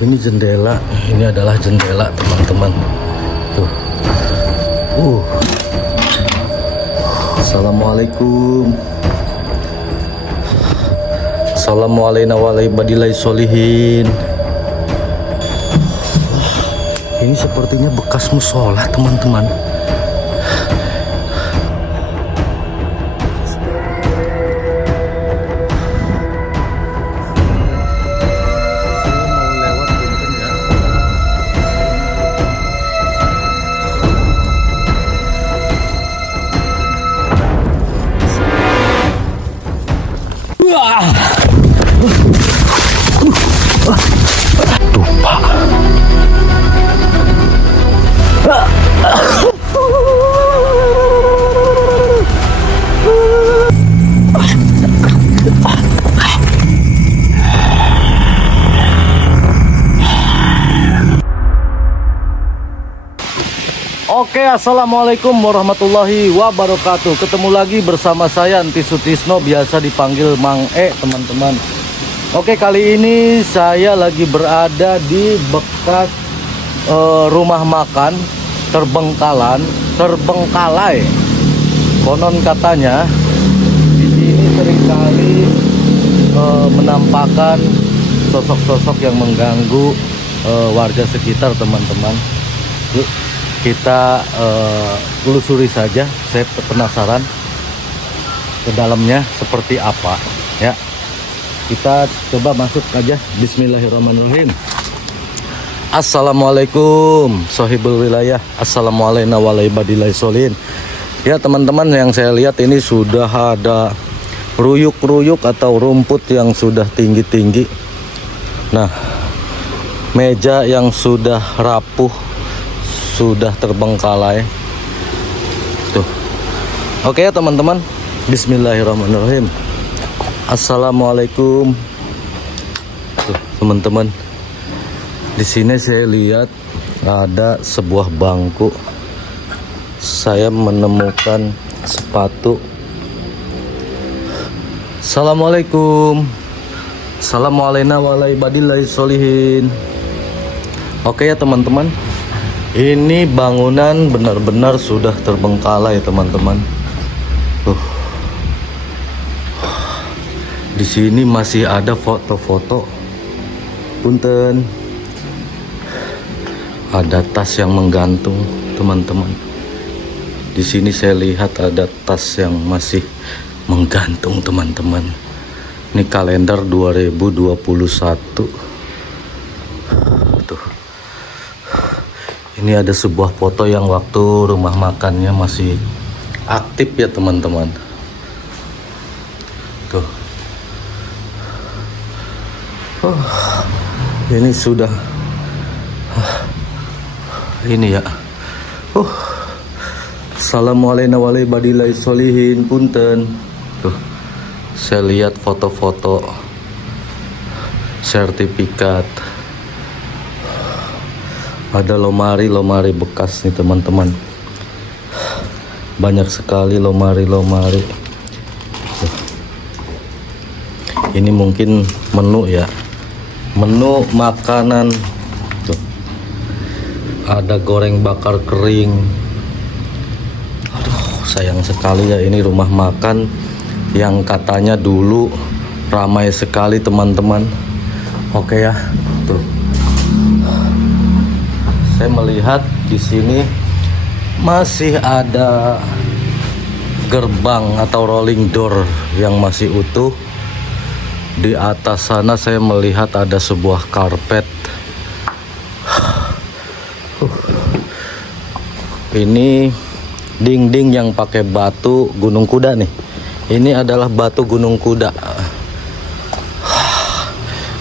Ini jendela, ini adalah jendela teman-teman. Tuh. Assalamualaikum. Assalamualaikum warahmatullahi wabarakatuh. Ini sepertinya bekas musola teman-teman. Tuh Pak. Oke, assalamualaikum warahmatullahi wabarakatuh. Ketemu lagi bersama saya Anti Sutisno, biasa dipanggil Mang E, teman-teman. Oke, kali ini saya lagi berada di bekas rumah makan terbengkalai. Konon katanya di sini seringkali menampakkan sosok-sosok yang mengganggu warga sekitar, teman-teman. Yuk kita telusuri saja. Saya penasaran ke dalamnya seperti apa ya. Kita coba masuk aja. Bismillahirrahmanirrahim. Assalamualaikum sohibul wilayah. Assalamualaikum warahmatullahi wabarakatuh. Ya teman-teman, yang saya lihat ini sudah ada ruyuk-ruyuk atau rumput yang sudah tinggi-tinggi. Nah, meja yang sudah rapuh, sudah terbengkalai. Tuh. Oke ya teman-teman. Bismillahirrahmanirrahim. Assalamualaikum. Tuh, teman-teman. Di sini saya lihat ada sebuah bangku. Saya menemukan sepatu. Assalamualaikum. Assalamualaikum warahmatullahi wabarakatuh. Oke ya teman-teman. Ini bangunan benar-benar sudah terbengkalai, teman-teman. Di sini masih ada foto-foto. Punten. Ada tas yang menggantung, teman-teman. Di sini saya lihat ada tas yang masih menggantung, teman-teman. Ini kalender 2021. Tuh. Ini ada sebuah foto yang waktu rumah makannya masih aktif ya teman-teman. Tuh. Ini sudah ini ya. Assalamualaikum warahmatullahi wabarakatuh. Punten. Tuh. Saya lihat foto-foto sertifikat. Ada lemari bekas nih teman-teman. Banyak sekali lemari. Ini mungkin menu ya. Menu makanan. Tuh. Ada goreng bakar kering. Aduh, sayang sekali ya, ini rumah makan yang katanya dulu ramai sekali, teman-teman. Oke ya. Tuh. Saya melihat di sini masih ada gerbang atau rolling door yang masih utuh. Di atas sana saya melihat ada sebuah karpet. Ini dinding yang pakai batu Gunung Kuda nih. Ini adalah batu Gunung Kuda.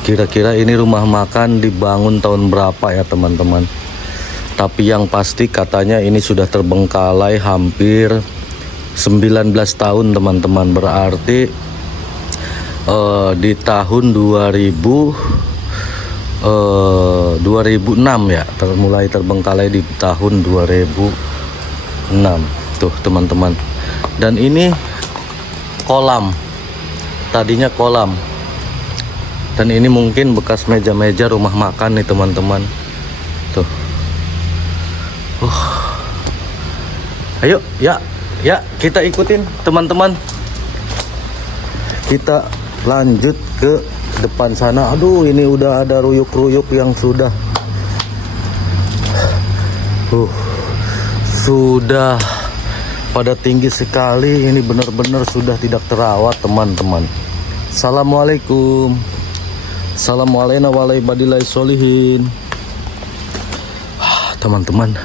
Kira-kira ini rumah makan dibangun tahun berapa ya teman-teman? Tapi yang pasti katanya ini sudah terbengkalai hampir 19 tahun teman-teman. Berarti di tahun 2006 ya, mulai terbengkalai di tahun 2006 tuh teman-teman. Dan ini kolam, tadinya kolam, Dan ini mungkin bekas meja-meja rumah makan nih teman-teman. Tuh. Ayo, ya kita ikutin teman-teman. Kita lanjut ke depan sana. Aduh, ini udah ada ruyuk-ruyuk yang sudah pada tinggi sekali. Ini benar-benar sudah tidak terawat teman-teman. Assalamualaikum. Assalamualaikum warahmatullahi wabarakatuh. Teman-teman,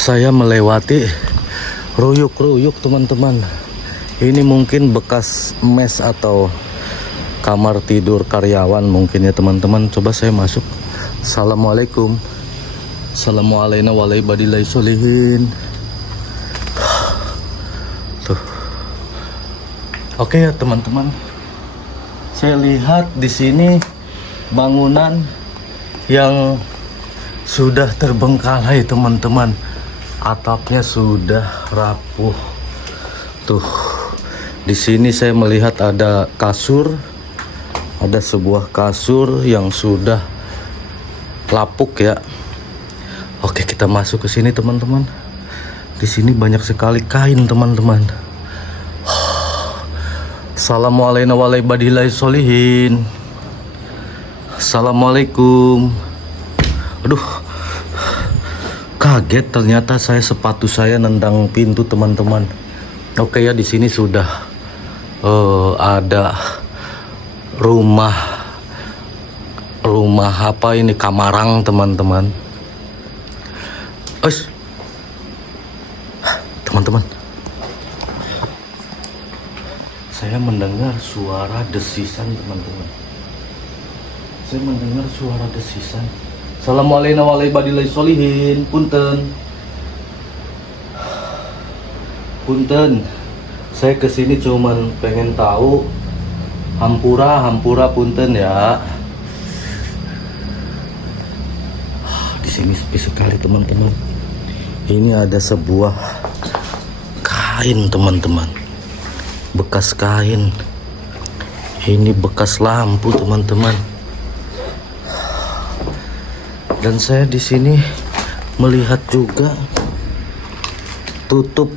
saya melewati ruyuk-ruyuk teman-teman. Ini mungkin bekas mes atau kamar tidur karyawan mungkin ya teman-teman. Coba saya masuk. Assalamualaikum. Assalamualaikum warahmatullahi wabarakatuh. Tuh. Oke ya teman-teman. Saya lihat di sini bangunan yang sudah terbengkalai teman-teman. Atapnya sudah rapuh. Tuh. Di sini saya melihat ada kasur. Ada sebuah kasur yang sudah lapuk ya. Oke, kita masuk ke sini teman-teman. Di sini banyak sekali kain teman-teman. Assalamualaikum warahmatullahi wabarakatuh. Assalamualaikum. Aduh, kaget ternyata sepatu saya nendang pintu teman-teman. Oke ya, di sini sudah ada rumah apa ini, kamarang teman-teman. Teman-teman, saya mendengar suara desisan teman-teman. Saya mendengar suara desisan. Assalamualaikum warahmatullahi wabarakatuh. Punten. Saya kesini cuman pengen tahu hampura punten ya. Di sini sepi sekali teman-teman. Ini ada sebuah kain teman-teman. Bekas kain. Ini bekas lampu teman-teman. Dan saya di sini melihat juga tutup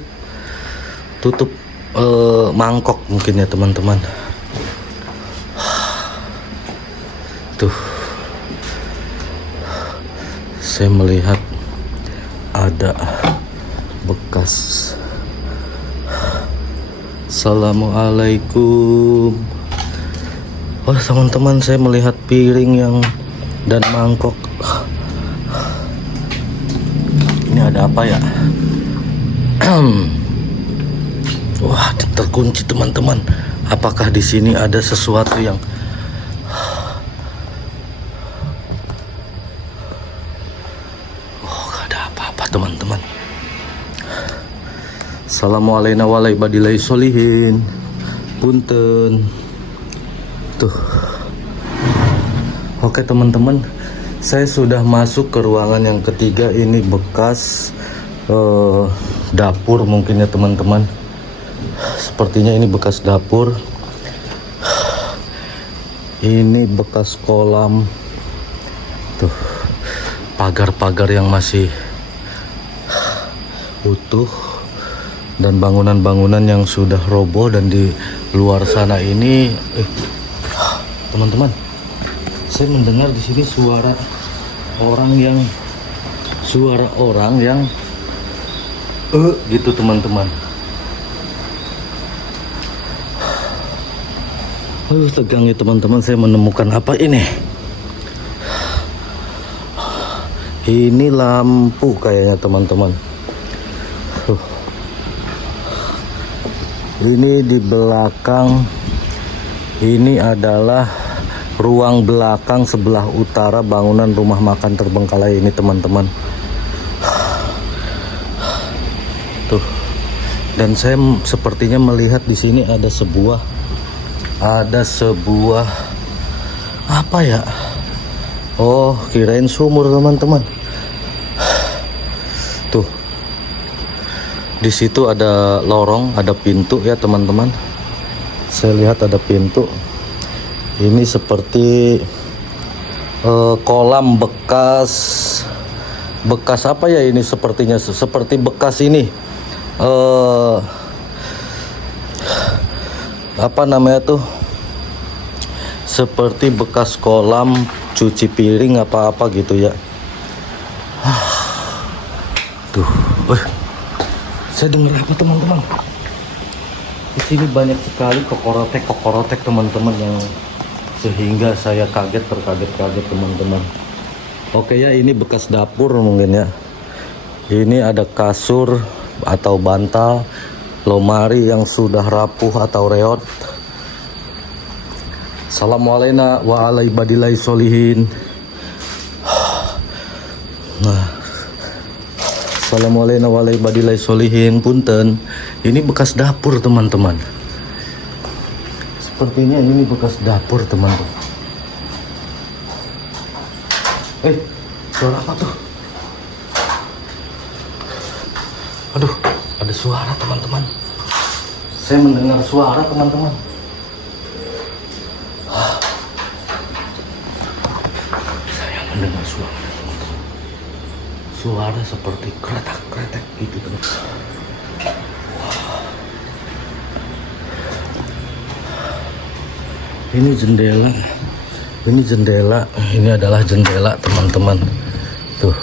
mangkok mungkin ya teman-teman. Tuh, saya melihat ada bekas. Assalamualaikum. Oh teman-teman, saya melihat piring dan mangkok. Ini ada apa ya? Wah, terkunci teman-teman. Apakah di sini ada sesuatu yang gak ada apa-apa teman-teman. Assalamualaikum warahmatullahi wabarakatuh. Punten. Tuh. Oke teman-teman, saya sudah masuk ke ruangan yang ketiga. Ini bekas dapur mungkin ya teman-teman. Sepertinya ini bekas dapur. Ini bekas kolam. Tuh, pagar-pagar yang masih utuh dan bangunan-bangunan yang sudah roboh. Dan di luar sana ini teman-teman, saya mendengar di sini suara orang yang gitu teman-teman. Tegang ya teman-teman, saya menemukan apa ini? Ini lampu kayaknya teman-teman. Ini di belakang. Ini adalah ruang belakang sebelah utara bangunan rumah makan terbengkalai ini teman-teman. Tuh. Dan saya sepertinya melihat di sini ada sebuah apa ya? Oh, kirain sumur teman-teman. Tuh. Di situ ada lorong, ada pintu ya teman-teman. Saya lihat ada pintu. Ini seperti kolam bekas apa ya ini, sepertinya seperti bekas ini apa namanya tuh, seperti bekas kolam cuci piring apa gitu ya. Tuh, saya dengar apa teman-teman? Di sini banyak sekali kokorotek teman-teman, yang sehingga saya terkaget teman-teman. Oke ya, ini bekas dapur mungkin ya. Ini ada kasur atau bantal, lemari yang sudah rapuh atau reot. Assalamualaikum warahmatullahi wabarakatuh. Nah, assalamualaikum warahmatullahi wabarakatuh. Punten, ini bekas dapur teman-teman. Sepertinya ini bekas dapur teman-teman. Suara apa tuh? Aduh, ada suara teman-teman. Saya mendengar suara teman-teman. Saya mendengar suara teman-teman. Suara seperti kretak-kretak gitu teman-teman. Ini jendela, ini adalah jendela teman-teman. Tuh,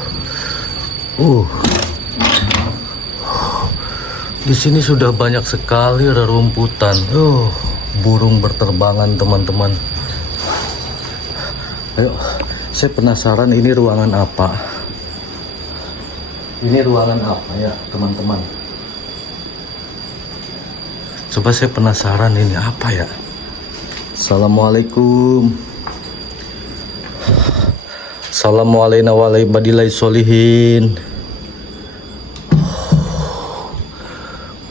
di sini sudah banyak sekali rerumputan. Burung berterbangan teman-teman. Ayo, saya penasaran ini ruangan apa? Ini ruangan apa ya teman-teman? Coba saya penasaran ini apa ya? Assalamualaikum. Assalamualaikum warahmatullahi wabarakatuh.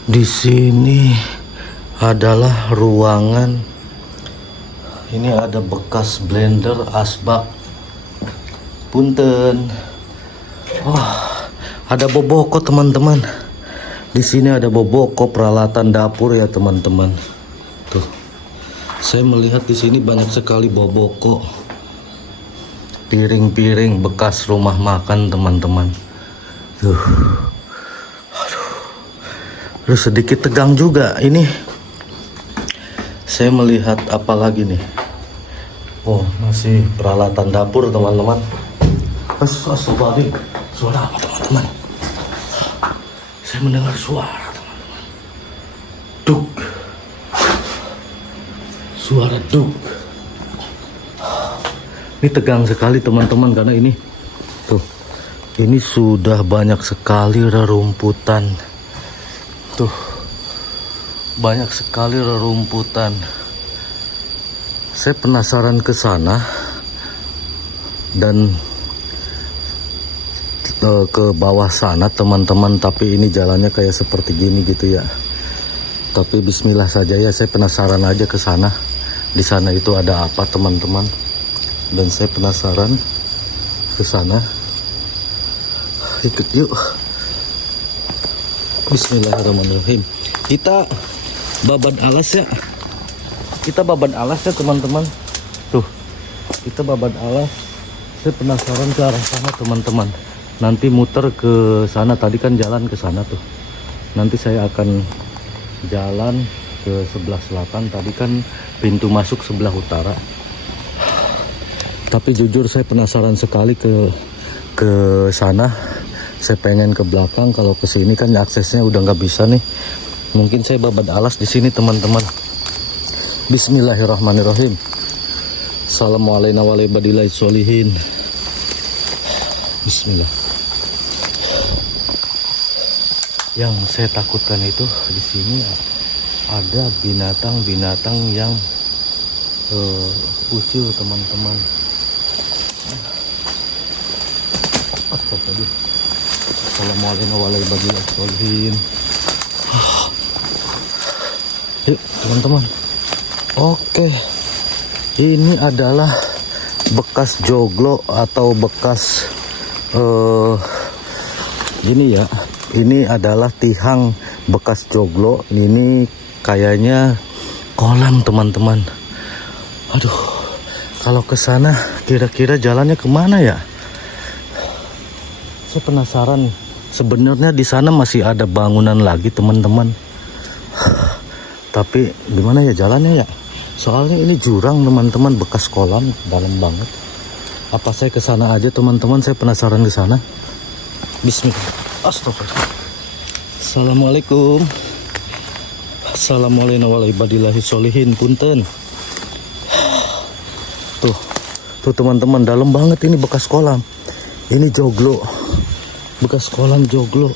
Di sini adalah ruangan. Ini ada bekas blender asbak. Punten. Ada boboko teman-teman. Di sini ada boboko peralatan dapur ya teman-teman. Tuh. Saya melihat di sini banyak sekali boboko, piring-piring bekas rumah makan teman-teman. Aduh, sedikit tegang juga ini. Saya melihat apa lagi nih? Masih peralatan dapur teman-teman. Suara apa teman-teman? Saya mendengar suara teman-teman. Duk. Suara duk. Ini tegang sekali teman-teman, karena ini tuh, ini sudah banyak sekali rerumputan. Tuh, banyak sekali rerumputan. Saya penasaran ke sana dan ke bawah sana teman-teman, tapi ini jalannya kayak seperti gini gitu ya. Tapi bismillah saja ya, saya penasaran aja ke sana. Di sana itu ada apa teman-teman? Dan saya penasaran ke sana. Ikut yuk. Bismillahirrahmanirrahim. Kita babat alas ya. Kita babat alas ya teman-teman. Tuh, kita babat alas. Saya penasaran ke arah sana teman-teman. Nanti muter ke sana. Tadi kan jalan ke sana tuh. Nanti saya akan jalan ke sebelah selatan. Tadi kan pintu masuk sebelah utara. Tapi jujur saya penasaran sekali ke sana. Saya pengen ke belakang. Kalau ke sini kan aksesnya udah nggak bisa nih. Mungkin saya babat alas di sini teman-teman. Bismillahirrahmanirrahim. Assalamualaikum warahmatullahi wabarakatuh. Bismillah. Yang saya takutkan itu di sini ada binatang-binatang yang usil teman-teman. Assalamualaikum warahmatullahi wabarakatuh. Yuk teman-teman. Oke, ini adalah bekas joglo atau bekas ini ya. Ini adalah tihang bekas joglo. Ini kayaknya kolam teman-teman. Aduh, Kalau ke sana kira-kira jalannya kemana ya? Saya penasaran. Sebenarnya di sana masih ada bangunan lagi teman-teman. Tapi gimana ya jalannya ya? Soalnya ini jurang teman-teman, bekas kolam dalam banget. Apa saya ke sana aja teman-teman? Saya penasaran ke sana. Bismillah. Astagfirullah. Assalamualaikum. Assalamualaikum warahmatullahi wabarakatuh. Punten. Tuh teman-teman, dalam banget ini bekas kolam. Ini joglo. Bekas kolam joglo.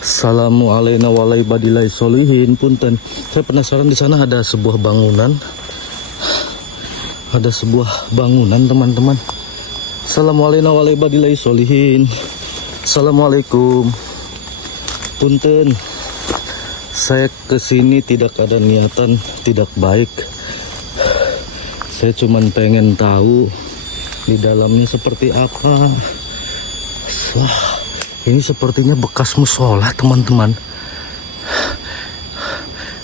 Assalamualaikum warahmatullahi wabarakatuh. Punten. Saya penasaran di sana ada sebuah bangunan. Ada sebuah bangunan teman-teman. Assalamualaikum warahmatullahi wabarakatuh. Assalamualaikum. Punten. Saya kesini tidak ada niatan tidak baik. Saya cuma pengen tahu di dalamnya seperti apa. Wah, ini sepertinya bekas musola teman-teman.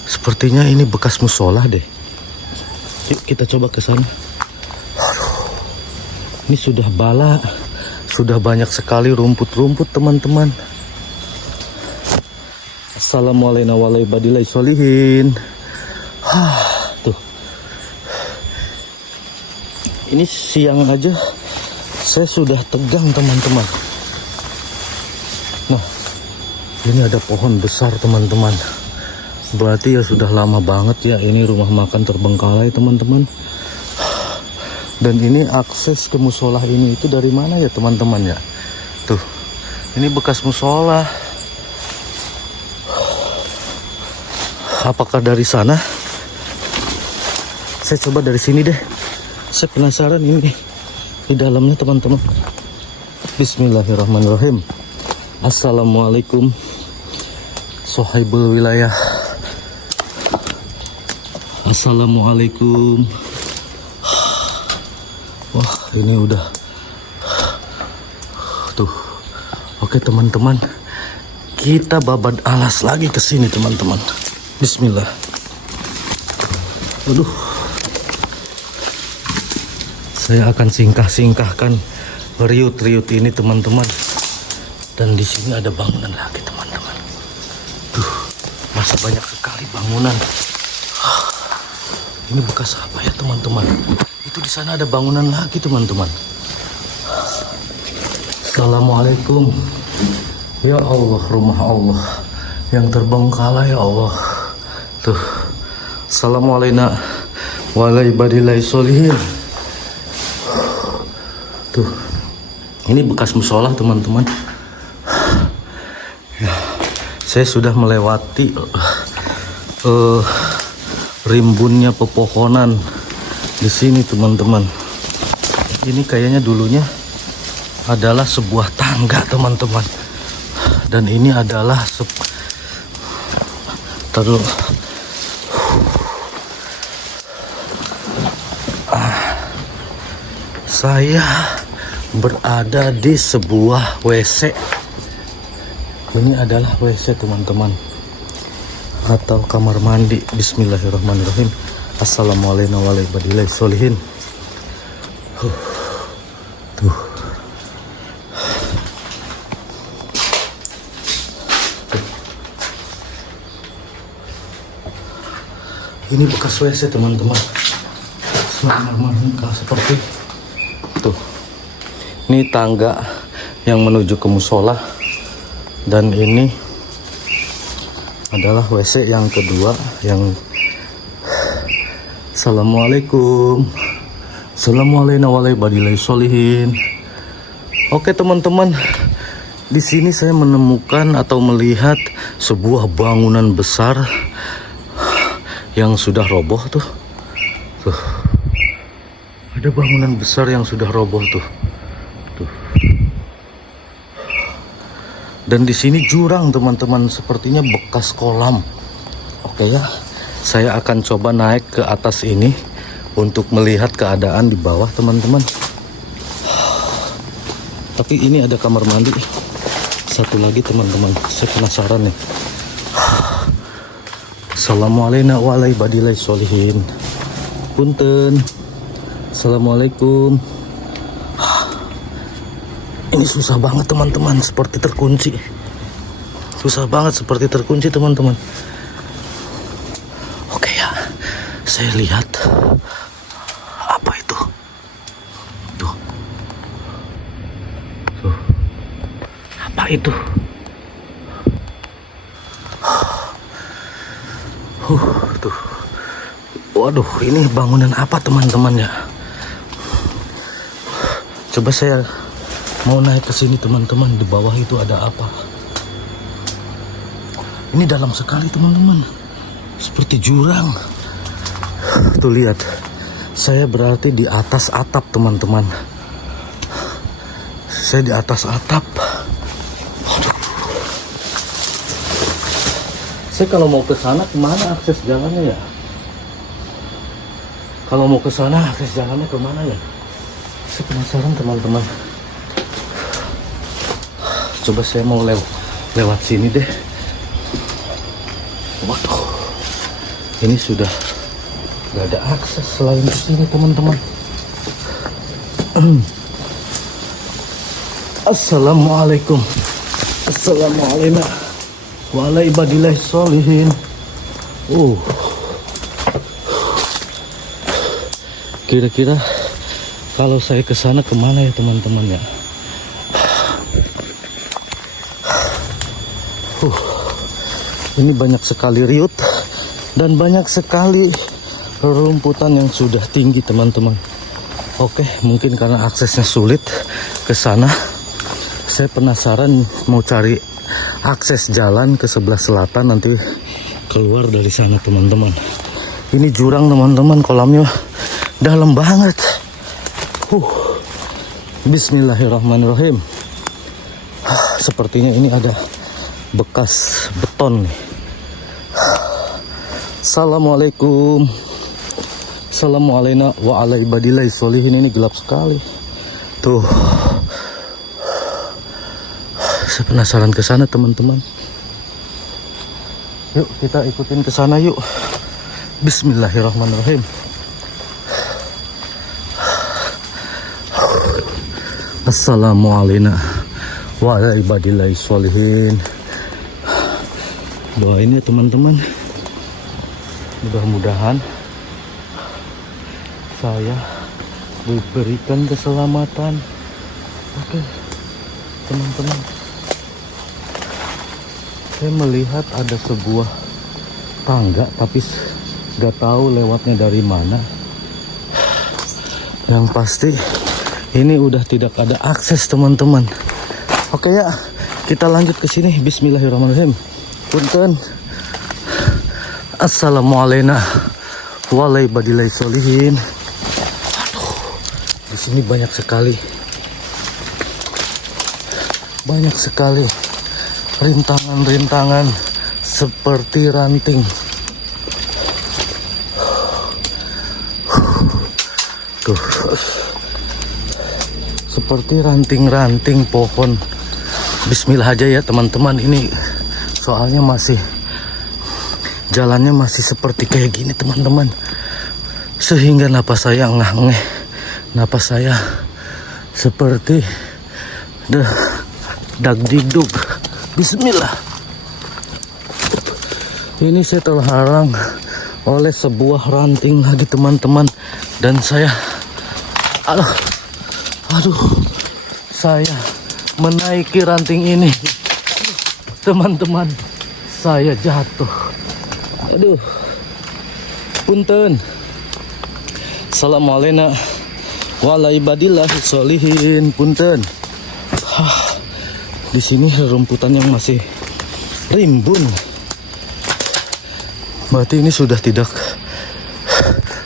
Sepertinya ini bekas musola deh. Yuk kita coba ke sana. Ini sudah bala, sudah banyak sekali rumput-rumput teman-teman. Assalamualaikum warahmatullahi wabarakatuh. Tuh. Ini siang aja saya sudah tegang teman-teman. Nah, ini ada pohon besar teman-teman. Berarti ya sudah lama banget ya ini rumah makan terbengkalai teman-teman. Dan ini akses ke musola ini itu dari mana ya teman-teman ya? Tuh, ini bekas musola. Apakah dari sana? Saya coba dari sini deh. Saya penasaran ini di dalamnya teman-teman. Bismillahirrahmanirrahim. Assalamualaikum sohibul wilayah. Assalamualaikum. Wah, ini udah tuh. Oke teman-teman, kita babat alas lagi ke sini teman-teman. Bismillah. Aduh. Saya akan singkahkan riut-riut ini teman-teman. Dan di sini ada bangunan lagi teman-teman. Tuh, masih banyak sekali bangunan. Ini bekas apa ya teman-teman? Itu di sana ada bangunan lagi teman-teman. Assalamualaikum. Ya Allah, rumah Allah yang terbengkalai ya Allah. Tuh. Assalamualaikum warahmatullahi wabarakatuh. Tuh, ini bekas musola teman-teman. Ya, saya sudah melewati rimbunnya pepohonan di sini teman-teman. Ini kayaknya dulunya adalah sebuah tangga teman-teman. Dan ini adalah saya berada di sebuah WC. Ini adalah WC teman-teman, atau kamar mandi. Bismillahirrahmanirrahim. Assalamualaikum warahmatullahi wabarakatuh. Tuh. Ini bekas WC teman-teman. Bismillahirrahmanirrahim. Seperti tuh. Ini tangga yang menuju ke musola. Dan ini adalah WC yang kedua yang Assalamualaikum. Assalamualaikum warahmatullahi wabarakatuh. Oke teman-teman, di sini saya menemukan atau melihat sebuah bangunan besar yang sudah roboh tuh. Tuh. Ada bangunan besar yang sudah roboh tuh. Tuh. Dan di sini jurang teman-teman, sepertinya bekas kolam. Oke ya, saya akan coba naik ke atas ini untuk melihat keadaan di bawah teman-teman. Tapi ini ada kamar mandi satu lagi teman-teman, saya penasaran nih. Assalamualaikum warahmatullahi wabarakatuh. Punten. Assalamualaikum. Ini susah banget teman-teman, seperti terkunci. Susah banget seperti terkunci teman-teman. Oke ya, saya lihat apa itu. Tuh. Tuh. Apa itu? Tuh. Waduh, ini bangunan apa teman-teman ya? Coba saya mau naik ke sini teman-teman. Di bawah itu ada apa? Ini dalam sekali teman-teman. Seperti jurang. Tuh lihat. Saya berarti di atas atap teman-teman. Saya di atas atap. Waduh. Saya kalau mau ke sana kemana akses jalannya ya? Kalau mau ke sana akses jalannya kemana ya? Saya penasaran teman-teman. Coba saya mau lewat sini deh. Waduh, ini sudah gak ada akses selain ke sini teman-teman. Assalamualaikum. Assalamualaikum. Waalaikumsalam sholihin. Kira-kira kalau saya ke sana kemana ya teman-teman ya? Ini banyak sekali riut dan banyak sekali rerumputan yang sudah tinggi teman-teman. Oke, mungkin karena aksesnya sulit ke sana. Saya penasaran mau cari akses jalan ke sebelah selatan, nanti keluar dari sana teman-teman. Ini jurang teman-teman, kolamnya dalam banget. Bismillahirrahmanirrahim. Sepertinya ini ada bekas beton nih. Assalamualaikum. Assalamualaikum waalaikumsalam sholihin. Ini gelap sekali. Tuh. Saya penasaran ke sana teman-teman. Yuk kita ikutin ke sana yuk. Bismillahirrahmanirrahim. Assalamualaikum waalaikumsalam sholihin. Doa ini teman-teman, mudah-mudahan saya diberikan keselamatan. Oke teman-teman, saya melihat ada sebuah tangga tapi gak tahu lewatnya dari mana. Yang pasti ini udah tidak ada akses teman-teman. Oke ya, kita lanjut ke sini. Bismillahirrahmanirrahim. Punten. Assalamualaikum waalaikumsalam sholihin. Di sini banyak sekali rintangan-rintangan seperti ranting. Tuh. Seperti ranting-ranting pohon. Bismillah aja ya teman-teman, ini soalnya jalannya masih seperti kayak gini teman-teman, sehingga napas saya ngeh, napas saya seperti dagdikduk. Bismillah. Ini saya terhalang oleh sebuah ranting lagi teman-teman, dan saya aduh saya menaiki ranting ini teman-teman, saya jatuh. Aduh, punten. Assalamualaikum waalaikumsalam sholihin. Punten. Di sini rumputan yang masih rimbun. Berarti ini sudah tidak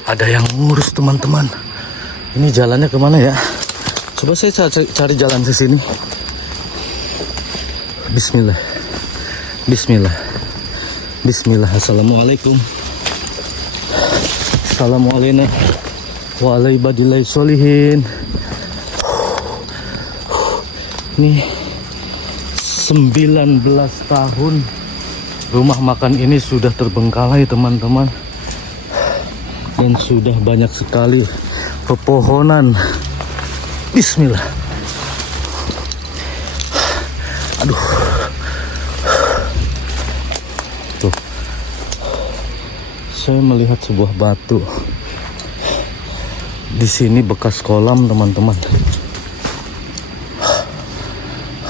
ada yang ngurus teman-teman. Ini jalannya kemana ya? Coba saya cari jalan ke sini. Bismillah. Bismillah. Bismillah. Assalamualaikum. Assalamualaikum waalaikumsalam sholihin. Ini 19 tahun rumah makan ini sudah terbengkalai teman-teman. dan sudah banyak sekali pepohonan. Bismillah. Aduh. Tuh. Saya melihat sebuah batu. Di sini bekas kolam, teman-teman.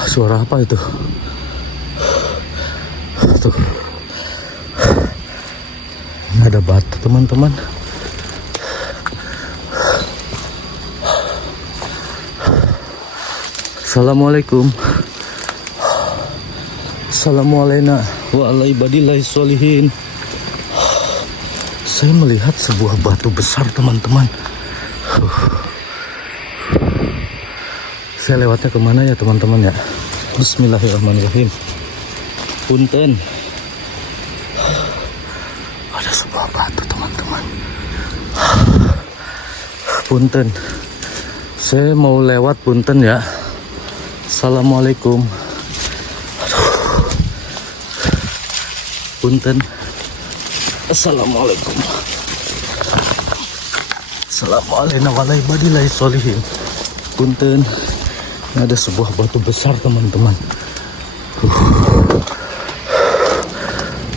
Suara apa itu? Tuh. Ada batu, teman-teman. Assalamualaikum. Assalamualaikum wa ala ibadillahi sholihin. Saya melihat sebuah batu besar, teman-teman. Saya lewatnya kemana ya, teman-teman ya? Bismillahirrahmanirrahim. Punten. Ada sebuah batu, teman-teman. Punten. Saya mau lewat, punten ya. Assalamualaikum. Punten. Assalamualaikum. Assalamualaikum warahmatullahi wabarakatuh. Punten. Ada sebuah batu besar, teman-teman.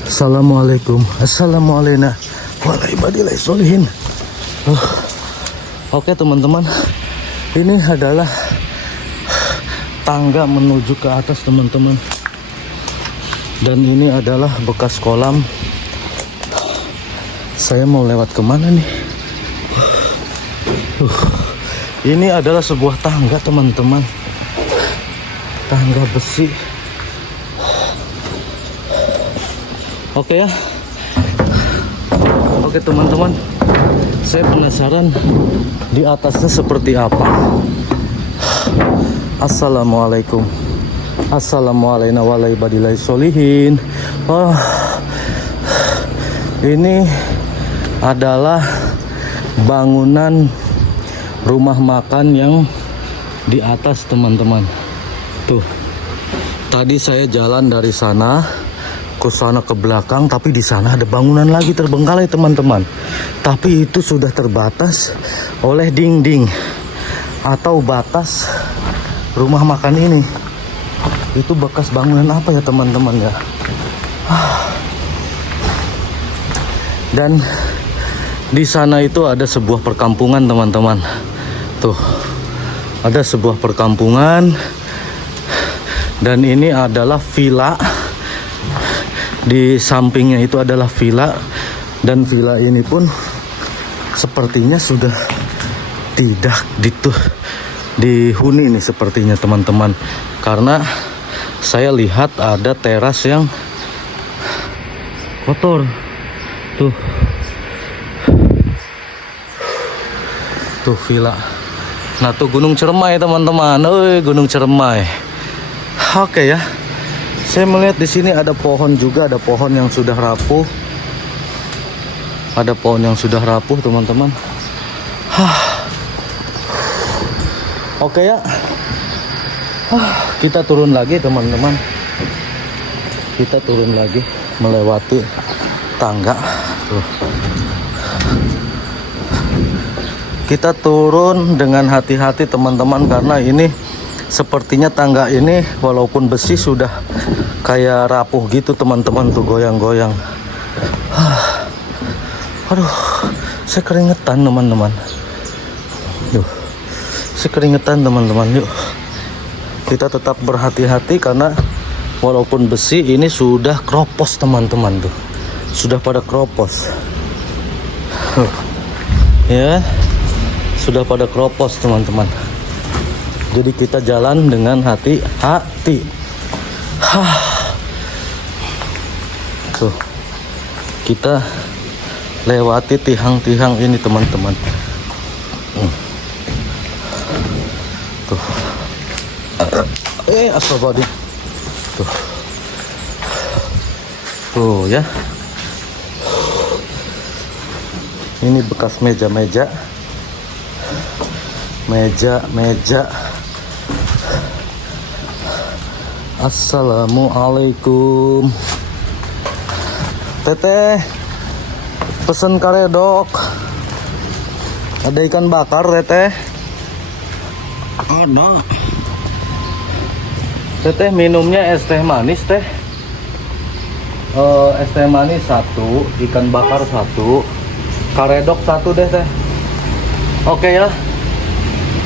Assalamualaikum. Assalamualaikum warahmatullahi wabarakatuh. Oke, teman-teman. Ini adalah tangga menuju ke atas, teman-teman. Dan ini adalah bekas kolam. Saya mau lewat kemana nih? Ini adalah sebuah tangga, teman-teman. Tangga besi. Oke ya. Oke, teman-teman. Saya penasaran di atasnya seperti apa. Assalamualaikum. Assalamualaikum warahmatullahi wabarakatuh. Oh, ini adalah bangunan rumah makan yang di atas, teman-teman. Tuh. Tadi saya jalan dari sana ke sana ke belakang, tapi di sana ada bangunan lagi terbengkalai, teman-teman. Tapi itu sudah terbatas oleh dinding atau batas rumah makan ini. Itu bekas bangunan apa ya, teman-teman ya? Dan di sana itu ada sebuah perkampungan, teman-teman. Tuh, ada sebuah perkampungan. Dan ini adalah villa. Di sampingnya itu adalah villa. Dan villa ini pun sepertinya sudah tidak dihuni nih sepertinya, teman-teman. Karena saya lihat ada teras yang kotor. Tuh. Tuh villa. Nah, tuh Gunung Ciremai, teman-teman. Gunung Ciremai. Oke ya. Saya melihat di sini ada pohon juga, ada pohon yang sudah rapuh. Ada pohon yang sudah rapuh, teman-teman. Oke ya. Kita turun lagi, teman-teman. Kita turun lagi melewati tangga. Tuh. Kita turun dengan hati-hati, teman-teman, karena ini sepertinya tangga ini walaupun besi sudah kayak rapuh gitu, teman-teman. Tuh goyang-goyang. Aduh, saya keringetan, teman-teman. Yuk, saya keringetan, teman-teman. Yuk, kita tetap berhati-hati karena walaupun besi ini sudah kropos, teman-teman. Tuh, sudah pada kropos. Ya, sudah pada kropos, teman-teman. Jadi kita jalan dengan hati-hati. Tuh, kita lewati tiang-tiang ini, teman-teman. Tuh. Astagfirullah. Tuh. Tuh ya. Ini bekas meja-meja. Meja. Assalamualaikum. Teteh, pesen karedok. Ada ikan bakar Teteh. Ada. Teteh minumnya es teh manis Teh. Es teh manis 1, ikan bakar 1, karedok 1 deh Teh. Oke ya.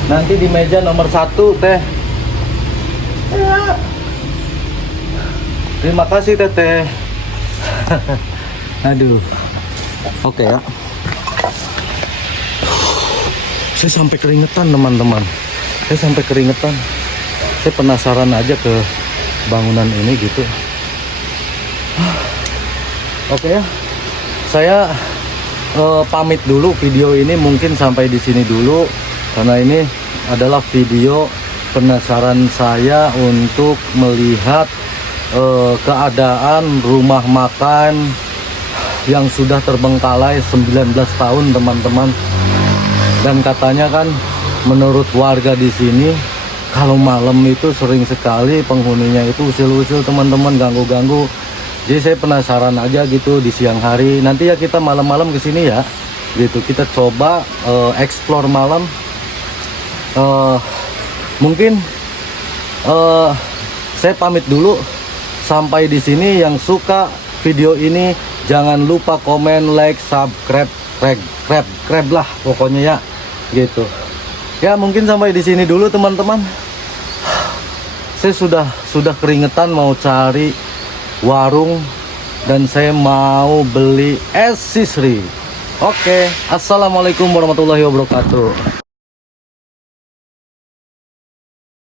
Nanti di meja nomor 1 Teh. Terima kasih Teteh. Aduh. Oke ya. Saya sampai keringetan teman-teman. Saya sampai keringetan. Saya penasaran aja ke bangunan ini gitu. Oke ya. Saya pamit dulu, video ini mungkin sampai di sini dulu karena ini adalah video penasaran saya untuk melihat keadaan rumah makan yang sudah terbengkalai 19 tahun teman-teman. Dan katanya kan menurut warga di sini kalau malam itu sering sekali penghuninya itu usil-usil teman-teman, ganggu-ganggu. Jadi saya penasaran aja gitu di siang hari. Nanti ya kita malam-malam ke sini ya. Gitu kita coba explore malam. Mungkin saya pamit dulu sampai di sini. Yang suka video ini jangan lupa komen, like, subscribe, subscribe lah pokoknya ya gitu. Ya mungkin sampai di sini dulu teman-teman. Saya sudah keringetan mau cari warung dan saya mau beli es sisri. Oke, assalamualaikum warahmatullahi wabarakatuh.